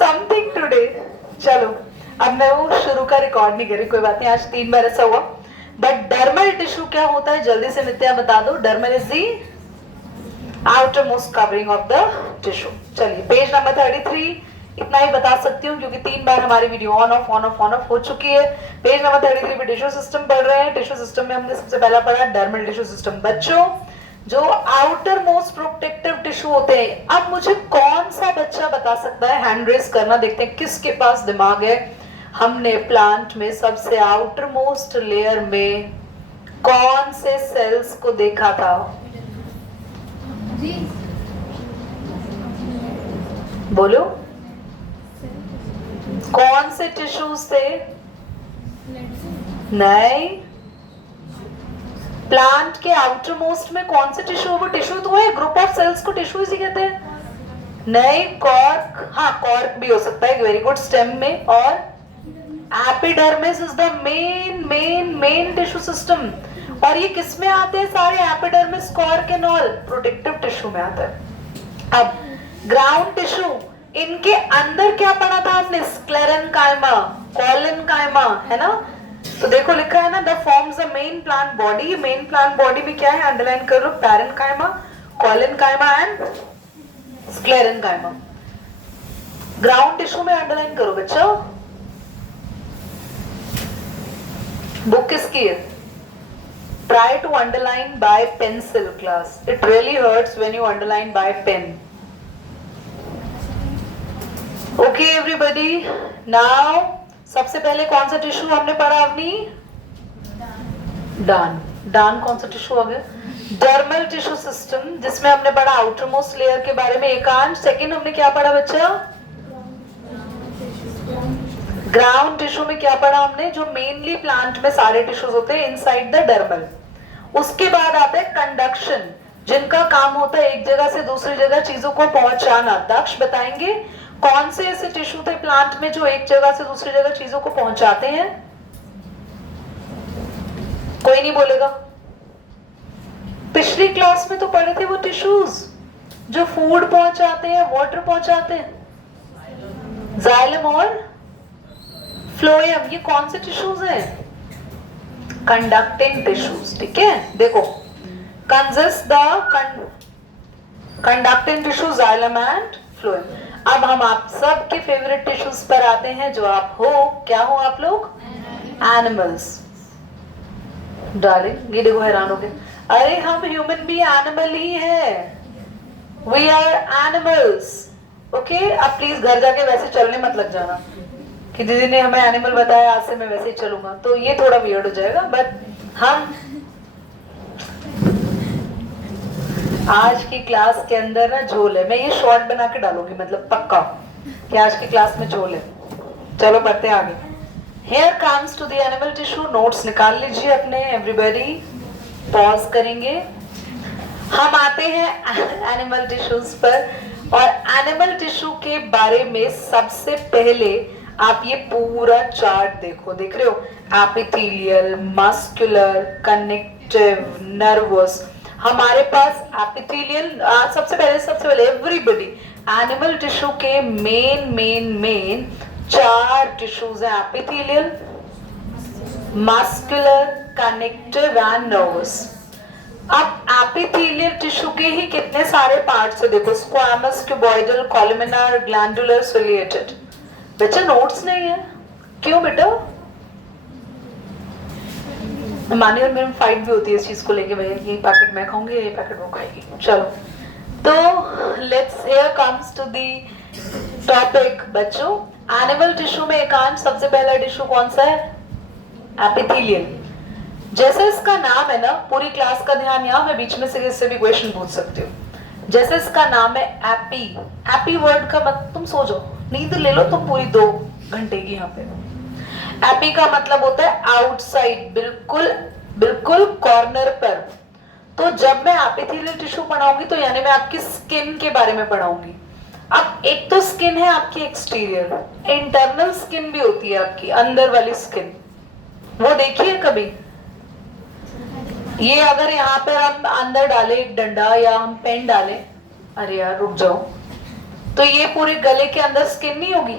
Something today. चलो अब मैं वो शुरू का रिकॉर्ड नहीं करी, कोई बात नहीं, आज 3 बार ऐसा हुआ। बट डर्मल टिश्यू क्या होता है, जल्दी से नित्या बता दो। Dermal is the outer most covering of the tissue. चलिए पेज नंबर 33, इतना ही बता सकती हूँ क्योंकि 3 बार हमारी video on off on off on off हो चुकी है। पेज नंबर 33 पे टिश्यू सिस्टम पढ़ रहे हैं। टिश्यू सिस्टम में हमने सबसे पहला पढ़ा डर्मल टिश्यू सिस्टम। बच्चों जो आउटर मोस्ट प्रोटेक्टिव टिश्यू होते हैं, अब मुझे कौन सा बच्चा बता सकता है, हैंड रेज करना, देखते हैं किसके पास दिमाग है। हमने प्लांट में सबसे आउटर मोस्ट लेयर में कौन से सेल्स को देखा था? बोलो कौन से टिश्यूज थे? नहीं, प्लांट के आउटर मोस्ट में कौन से टिश्यू? वो टिश्यू तो है, ग्रुप ऑफ सेल्स को टिश्यू ही कहते हैं। नहीं, कॉर्क, हाँ कॉर्क भी हो सकता है, वेरी गुड। स्टेम में। और epidermis is the main main main tissue system. और ये किस में आते हैं सारे? Epidermis, cork and all protective tissue में आता है। अब ग्राउंड टिश्यू, इनके अंदर क्या पढ़ा था आपने? स्क्लेरेन्काइमा, कोलेन्काइमा, है ना? तो देखो लिखा है ना, the forms the main plant body. Main plant body में क्या है, अंडरलाइन कर लो, parenchyma, collenchyma and sclerenchyma. Ground tissue में अंडरलाइन करो बच्चों। बुक किसकी है? Try to underline by pencil class, it really hurts when you underline by pen. Okay everybody, now सबसे पहले कौन सा टिश्यू हमने पढ़ा अपनी? डान। डान कौन सा टिश्यू आ गया? डर्मल टिश्यू सिस्टम, जिसमें हमने पढ़ा आउटर मोस्ट लेयर के बारे में एकांश। सेकंड हमने क्या पढ़ा बच्चा? ग्राउंड टिश्यू में क्या पढ़ा हमने? जो मेनली प्लांट में सारे टिश्यूज होते हैं इनसाइड द डर्मल। उसके बाद आता है कंडक्शन, जिनका काम होता है एक जगह से दूसरी जगह चीजों को पहुंचाना। दक्ष बताएंगे कौन से ऐसे टिश्यू थे प्लांट में जो एक जगह से दूसरी जगह चीजों को पहुंचाते हैं? कोई नहीं बोलेगा। पिछली क्लास में तो पढ़े थे वो टिश्यूज जो फूड पहुंचाते हैं, वाटर पहुंचाते हैं, जाइलम और फ्लोएम। ये कौन से टिश्यूज हैं? Conducting tissues. ठीक है, देखो consist the conducting tissue, xylem and phloem. अब हम आप सब के फेवरेट टिश्यूज पर आते हैं, जो आप हो। क्या हो आप लोग? एनिमल्स। डार्लिंग ये देखो हैरान हो गए, अरे हम ह्यूमन भी एनिमल ही हैं, वी आर एनिमल्स। ओके, अब प्लीज घर जाके वैसे चलने मत लग जाना कि दीदी ने हमें एनिमल बताया, आज से मैं वैसे ही चलूंगा, तो ये थोड़ा वियर्ड हो जाएगा। बट हम आज की क्लास के अंदर ना झोल है, मैं ये शॉर्ट बना के डालूंगी, मतलब पक्का कि आज की क्लास में झोल है। चलो बढ़ते हैं आगे। Here comes to the animal tissue, notes निकाल लीजिए अपने एवरीबॉडी, पॉज करेंगे। हम आते हैं एनिमल टिश्यूज पर, और एनिमल टिश्यू के बारे में सबसे पहले आप ये पूरा चार्ट देखो, देख रहे हो? Epithelial, muscular, connective, nervous. हमारे पास एपिथेलियल, सबसे पहले एवरीबॉडी, एनिमल टिश्यू के मेन मेन मेन 4 टिश्यूज हैं, epithelial, muscular, connective and nervous. अब एपिथेलियल टिश्यू के ही कितने सारे पार्ट्स है, देखो, स्क्वामस, क्यूबॉइडल, कॉलमिनार, ग्लैंडुलर, सिलिएटेड। बच्चा नोट्स नहीं है, क्यों बेटा? मानी और मेरी फाइट भी होती है इस चीज को लेके, भैया ये पैकेट मैं खाऊंगी, ये पैकेट वो खाएगी। चलो तो let's, here comes to the topic बच्चों। एनिमल टिश्यू में एकांश, सबसे पहला टिश्यू कौन सा है? एपिथेलियल। जैसे इसका नाम है ना, पूरी क्लास का ध्यान यहाँ, मैं बीच में से इससे भी क्वेश्चन पूछ सकती हूँ। जैसे इसका नाम है एपी, एपी वर्ड का मतलब, तुम सो जाओ, नींद ले लो तो पूरी 2 घंटे की यहाँ पे। एपी का मतलब होता है आउटसाइड, बिल्कुल बिल्कुल कॉर्नर पर। तो जब मैं एपिथेलियल टिश्यू पढ़ाऊंगी तो यानी मैं आपकी स्किन के बारे में पढ़ाऊंगी। अब एक तो स्किन है आपकी एक्सटीरियर, इंटरनल स्किन भी होती है आपकी, अंदर वाली स्किन, वो देखिए कभी? ये अगर यहाँ पे हम अंदर डाले एक डंडा या हम पेन डालें, अरे यार रुक जाओ, तो ये पूरे गले के अंदर स्किन नहीं होगी,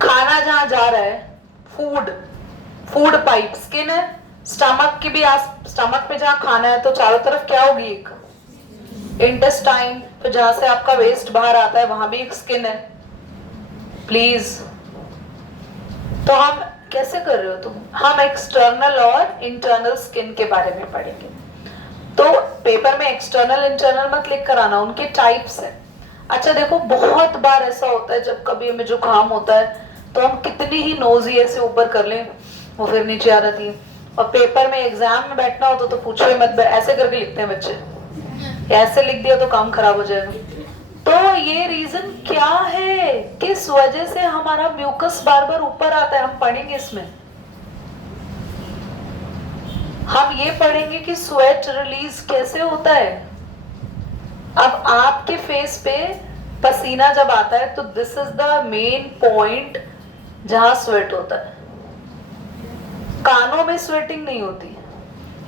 खाना जहां जा रहा है, फूड पाइप स्किन है, स्टमक की भी स्टमक पे जहां खाना है तो चारों तरफ क्या होगी, एक इंटेस्टाइन, फिर जहां से आपका वेस्ट बाहर आता है वहां भी एक स्किन है। प्लीज, तो हम कैसे कर रहे हो तुम, हम एक्सटर्नल और इंटरनल स्किन के बारे में पढ़ेंगे। तो पेपर में एक्सटर्नल इंटरनल मत लिख कर आना, उनके टाइप्स है। अच्छा देखो, बहुत बार ऐसा होता है जब कभी हमें जुकाम होता है तो हम कितनी ही नोज ही ऐसे ऊपर कर लें वो फिर नीचे आ जाती है, और पेपर में एग्जाम में बैठना हो तो पूछो ही मत, ऐसे करके लिखते हैं बच्चे, ऐसे लिख दिया तो काम खराब हो जाएगा। तो ये रीजन क्या है, किस वजह से हमारा म्यूकस बार बार ऊपर आता है, हम पढ़ेंगे इसमें। हम ये पढ़ेंगे कि स्वेट रिलीज कैसे होता है। अब आपके फेस पे पसीना जब आता है तो this is the main point जहां स्वेट होता है। कानों में स्वेटिंग नहीं होती,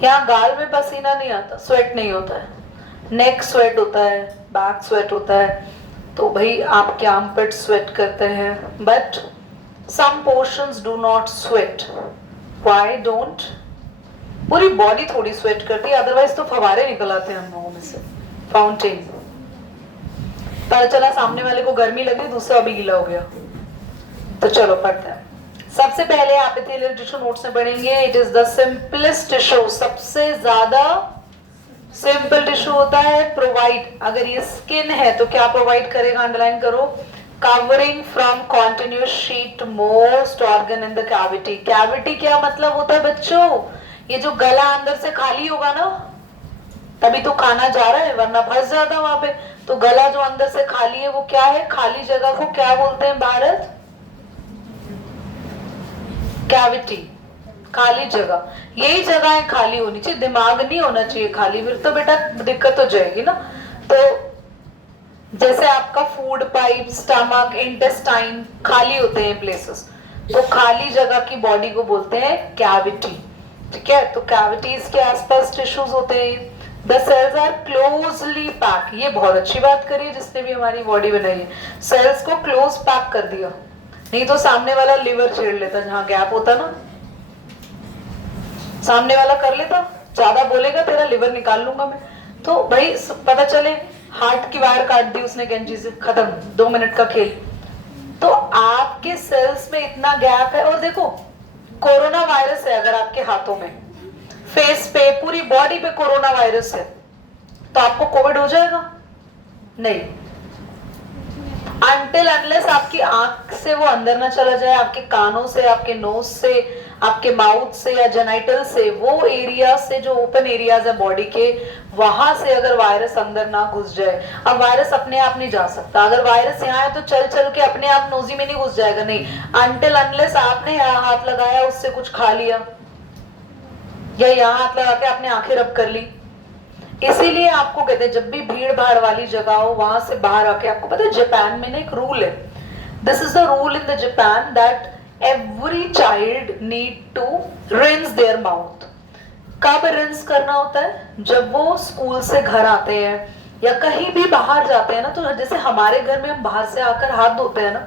यहाँ गाल में पसीना नहीं आता, स्वेट नहीं होता है। नेक स्वेट होता है, बैक स्वेट होता है, तो भाई आपके आर्मपिट स्वेट करते हैं, but some portions do not sweat. Why don't? पूरी बॉडी थोड़ी स्वेट करती है, अदरवाइज तो फवारे निकल आते हैं हम लोगों में से, फाउंटेन। पता चला सामने वाले को गर्मी लगी, दूसरा अभी गीला हो गया। तो चलो पढ़ते हैं। सबसे पहले आप एपिथेलियल टिश्यू नोट्स में पढ़ेंगे। It is the simplest tissue, सबसे ज्यादा सिंपल टिश्यू होता है। प्रोवाइड, अगर ये स्किन है तो क्या प्रोवाइड करेगा, अंडरलाइन करो, covering from continuous sheet most organ in the cavity. Cavity क्या मतलब होता है बच्चों, ये जो गला अंदर से खाली होगा ना, तभी तो खाना जा रहा है, वरना फंस जाता वहां पे। तो गला जो अंदर से खाली है वो क्या है, खाली जगह को क्या बोलते हैं भारत, कैविटी, खाली जगह। यही जगह खाली होनी चाहिए, दिमाग नहीं होना चाहिए खाली, फिर तो बेटा दिक्कत हो जाएगी ना। तो जैसे आपका फूड पाइप, स्टमक, इंटेस्टाइन खाली होते हैं प्लेसेस, तो खाली जगह की बॉडी को बोलते हैं कैविटी। ठीक है, तो कैविटीज के आसपास टिश्यूज होते हैं। The cells are closely pack, ये बहुत अच्छी बात करी है जिसने भी हमारी बॉडी बनाई है, सेल्स को क्लोज पैक कर दिया, नहीं तो सामने वाला लिवर छेड़ लेता, जहां गैप होता ना सामने वाला कर लेता, ज्यादा बोलेगा तेरा लिवर निकाल लूंगा मैं। तो भाई पता चले हार्ट की वायर काट दी उसने कैंची से, खत्म, 2 मिनट का खेल। तो आपके सेल्स में इतना गैप है। और देखो, कोरोना वायरस है अगर आपके हाथों में, फेस पे, पूरी बॉडी पे कोरोना वायरस है, तो आपको कोविड हो जाएगा? नहीं, अनटिल अनलेस आपकी आंख से वो अंदर ना चला जाए, आपके कानों से, आपके नोज से, आपके माउथ से या जेनाइटल से, वो एरिया से जो ओपन एरियाज है बॉडी के, वहां से अगर वायरस अंदर ना घुस जाए। अब वायरस अपने आप नहीं जा सकता, अगर वायरस यहाँ है तो चल चल के अपने आप नोजी में नहीं घुस जाएगा, नहीं, अनटिल अनलेस आपने यहाँ हाथ लगाया, उससे कुछ खा लिया, या यहाँ हाथ लगा के आपने आंखें रब कर ली। इसीलिए आपको कहते हैं जब भी भीड़ भाड़ वाली जगह हो वहां से बाहर आके, आपको पता है जापान में ना एक रूल है, this is the rule in the Japan that every child need to rinse their mouth. कब रिंस करना होता है, जब वो स्कूल से घर आते हैं या कहीं भी बाहर जाते हैं ना, तो जैसे हमारे घर में हम बाहर से आकर हाथ धोते हैं ना,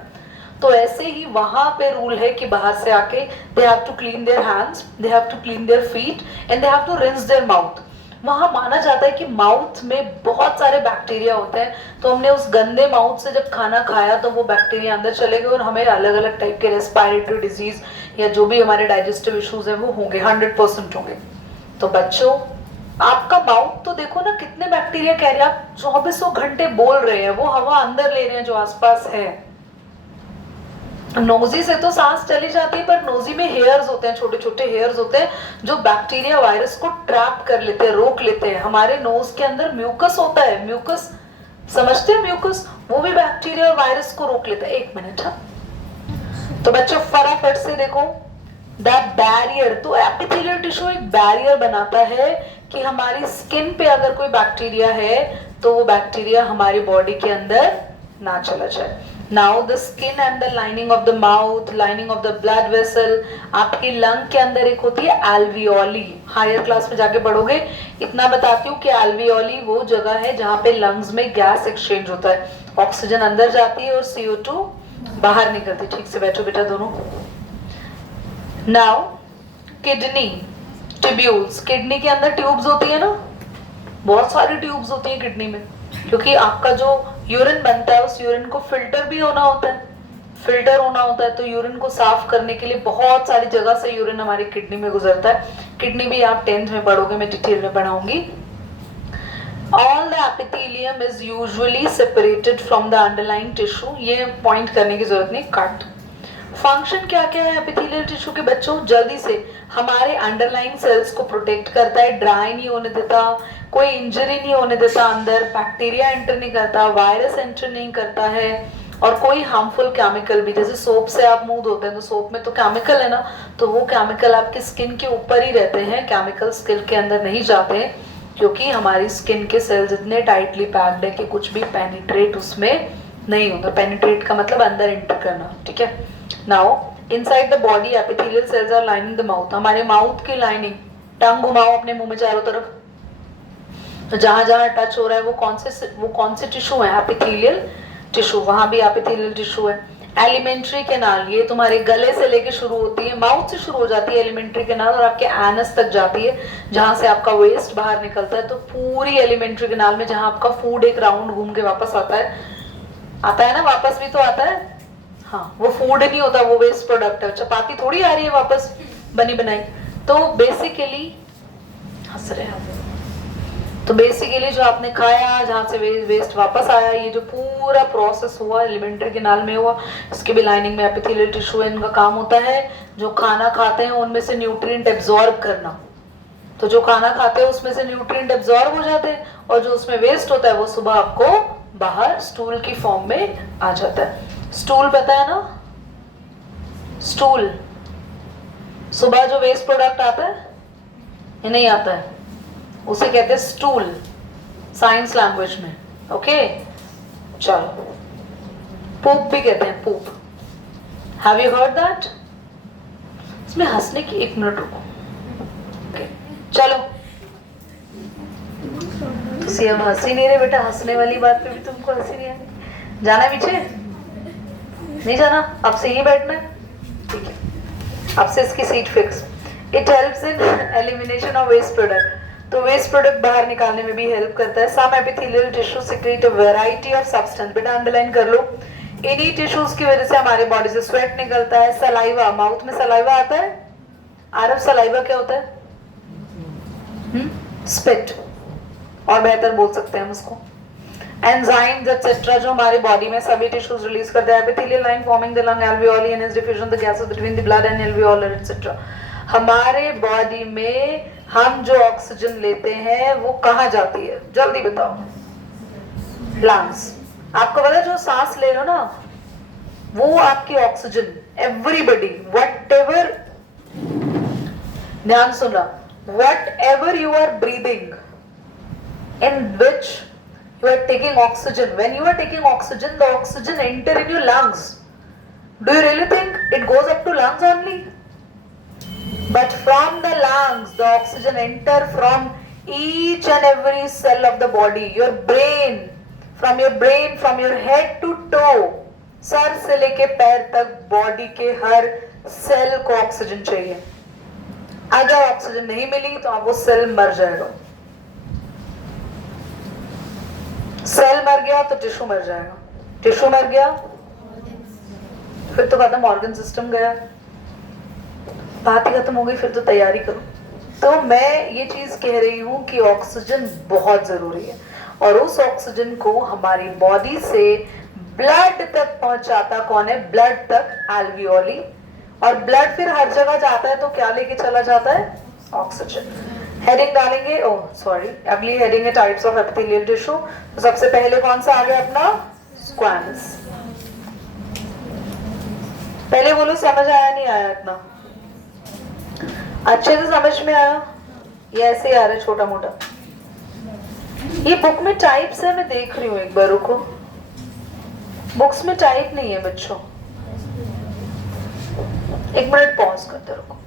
तो ऐसे ही वहां पे रूल है कि बाहर से आके they have to clean their hands, they have to clean their feet and they have to rinse their mouth. वहां माना जाता है कि माउथ में बहुत सारे बैक्टीरिया होते हैं, तो हमने उस गंदे माउथ से जब खाना खाया तो वो बैक्टीरिया अंदर चले गए और हमें अलग अलग टाइप के रेस्पिरेटरी डिजीज या जो भी हमारे डाइजेस्टिव इश्यूज हैं वो होंगे, 100% होंगे। तो बच्चों, आपका माउथ तो देखो ना, कितने बैक्टीरिया कह रहे हैं, आप 2400 घंटे बोल रहे हैं, वो हवा अंदर ले रहे हैं जो आसपास है। नोजी से तो सांस चली जाती है, पर नोजी में हेयर्स होते हैं, छोटे छोटे हेयर्स होते हैं जो बैक्टीरिया वायरस को ट्रैप कर लेते हैं, रोक लेते हैं। हमारे नोज के अंदर म्यूकस होता है, म्यूकस समझते हैं, म्यूकस वो भी बैक्टीरिया और वायरस को रोक लेता है। 1 मिनट। हाँ, तो बच्चों फटाफट से देखो, दैट बैरियर, तो एपिथेलियल टिश्यू एक बैरियर बनाता है कि हमारी स्किन पे अगर कोई बैक्टीरिया है तो वो बैक्टीरिया हमारी बॉडी के अंदर ना चला जाए। Now the skin and the lining of the mouth, lining of the blood vessel, आपकी लंग के अंदर एक होती है alveoli। हायर क्लास में जाके पढ़ोगे, इतना बताती हूँ कि alveoli वो जगह है जहाँ पे लंग्स में गैस एक्सचेंज होता है, ऑक्सीजन अंदर जाती है और CO2 बाहर निकलती। ठीक से बैठो बेटा दोनों। नाउ किडनी ट्यूब्यूल्स, किडनी के अंदर ट्यूब्स होती है ना, बहुत सारी ट्यूब्स होती है किडनी में, क्योंकि आपका जो यूरिन बनता है उस यूरिन को फिल्टर भी होना होता है, फिल्टर होना होता है। तो यूरिन को साफ करने के लिए बहुत सारी जगह से यूरिन हमारी किडनी में गुजरता है। किडनी भी आप 10th में पढ़ोगे, मैं डिटेल में पढ़ाऊंगी। All the epithelium is usually separated from the underlying tissue। ये पॉइंट करने की जरूरत नहीं, कट। फंक्शन क्या क्या है एपिथेलियल टिश्यू के बच्चों, जल्दी से, हमारे अंडरलाइंग सेल्स को प्रोटेक्ट करता है, ड्राई नहीं होने देता, कोई इंजरी नहीं होने देता, अंदर बैक्टीरिया एंटर नहीं करता, वायरस एंटर नहीं करता है, और कोई हार्मफुल केमिकल भी, जैसे सोप से आप मुंह धोते हैं तो सोप में तो केमिकल है ना, तो वो केमिकल आपकी स्किन के ऊपर ही रहते हैं, केमिकल स्किन के अंदर नहीं जाते हैं, क्योंकि हमारी स्किन के सेल्स इतने टाइटली पैक्ड है कि कुछ भी पेनिट्रेट उसमें नहीं होगा। पेनिट्रेट का मतलब अंदर एंटर करना, ठीक है। Now inside the body epithelial cells are lining the mouth. हमारे माउथ की लाइनिंग, टंग घुमाओ अपने मुंह में चारों तरफ, तो जहां जहां टच हो रहा है वो कौन से टिश्यू है, एपिथेलियल टिश्यू, वहां भी एपिथेलियल टिश्यू है। एलिमेंट्री कैनाल, ये तुम्हारे गले से लेके शुरू होती है, माउथ से शुरू हो जाती है एलिमेंट्री कैनाल और आपके एनस तक जाती है, जहां से आपका वेस्ट बाहर निकलता है। तो पूरी एलिमेंट्री कैनाल में जहां आपका फूड एक राउंड घूम के वापस आता है ना, वापस भी तो आता है, हाँ, वो फूड नहीं होता, वो वेस्ट प्रोडक्ट है, चपाती थोड़ी आ रही है वापस बनी बनाई। तो बेसिकली हंस रहे हैं, तो बेसिकली जो आपने खाया, जहाँ से वेस्ट वापस आया, ये जो पूरा प्रोसेस हुआ एलिमेंट्री कैनाल में हुआ, इसके भी लाइनिंग में एपिथेलियल टिश्यू है। इनका काम होता है जो खाना खाते हैं उनमें से न्यूट्रिएंट एब्जॉर्ब करना, तो जो खाना खाते हैं उसमें से न्यूट्रिएंट एब्जॉर्ब हो जाते हैं, और जो उसमें वेस्ट होता है वो सुबह आपको बाहर स्टूल की फॉर्म में आ जाता है। स्टूल पता है ना, स्टूल, सुबह जो वेस्ट प्रोडक्ट आता है ये नहीं आता है, उसे कहते हैं स्टूल साइंस लैंग्वेज में, ओके। चलो, पूप भी कहते हैं, पूप, हैव यू हर्ड दैट? इसमें हंसने की 1 मिनट रुको, ओके। चलो, तुसी अब हंस ही नहीं रहे बेटा, हंसने वाली बात पे भी तुमको हंसी नहीं आनी। जाना है पीछे? नहीं जाना, अब से यहीं बैठना है, ठीक है। अब से इसकी seat fix. It helps in elimination of waste product, तो वेस्ट प्रोडक्ट बाहर निकालने में भी हेल्प करता है। Some epithelial tissue secrete a variety of substance, बेटा अंडरलाइन कर लो। इन्हीं टिश्यूज की वजह से हमारे बॉडी से स्वेट निकलता है। सलाइवा, माउथ में सलाइवा आता है, आरफ सलाइवा क्या होता है? स्पिट, और बेहतर बोल सकते हैं हम उसको। एंजाइम्स एटसेट्रा जो हमारे बॉडी में सभी टिश्यूज रिलीज करते हैं। Epithelial line forming the lung alveoli and is diffusion the gases between the blood and alveolar etcetera. हमारे बॉडी में हम जो ऑक्सीजन लेते हैं वो कहाँ जाती है, जल्दी बताओ? लंग्स। आपको पता है जो सांस ले रहे हो ना, वो आपकी ऑक्सीजन, एवरीबडी, व्हाटएवर, ध्यान सुनना, whatever you are breathing, in which you are taking oxygen, when you are taking oxygen, the oxygen enter in your lungs. Do you really think it goes up to lungs only? But from the lungs, the oxygen enter from each and every cell of the body. Your brain, from your head to toe, sir से लेके पैर तक body के हर cell को oxygen चाहिए। अगर oxygen नहीं मिली तो आप वो सेल मर जाएगा। सेल मर गया तो टिश्यू मर जाएगा, टिश्यू मर गया फिर तो खत्म, ऑर्गन सिस्टम गया, बात ही खत्म हो गई, फिर तो तैयारी करो। तो मैं ये चीज कह रही हूँ कि ऑक्सीजन बहुत जरूरी है, और उस ऑक्सीजन को हमारी बॉडी से ब्लड तक पहुंचाता कौन है? ब्लड तक, एल्वियोली, और ब्लड फिर हर जगह जाता है तो क्या लेके चला जाता है? ऑक्सीजन। हेडिंग डालेंगे, ओह सॉरी, अगली हेडिंग है टाइप्स ऑफ एपिथेलियल टिश्यू। तो सबसे पहले कौन सा आ गया अपना? स्क्वैमस। पहले बोलो समझ आया नहीं आया? इतना अच्छे से समझ में आया? ये ऐसे ही आ रहा है छोटा मोटा। ये बुक में टाइप्स है, मैं देख रही हूँ, एक बार रुको, बुक्स में टाइप नहीं है बच्चों, 1 मिनट पॉज करते रुको।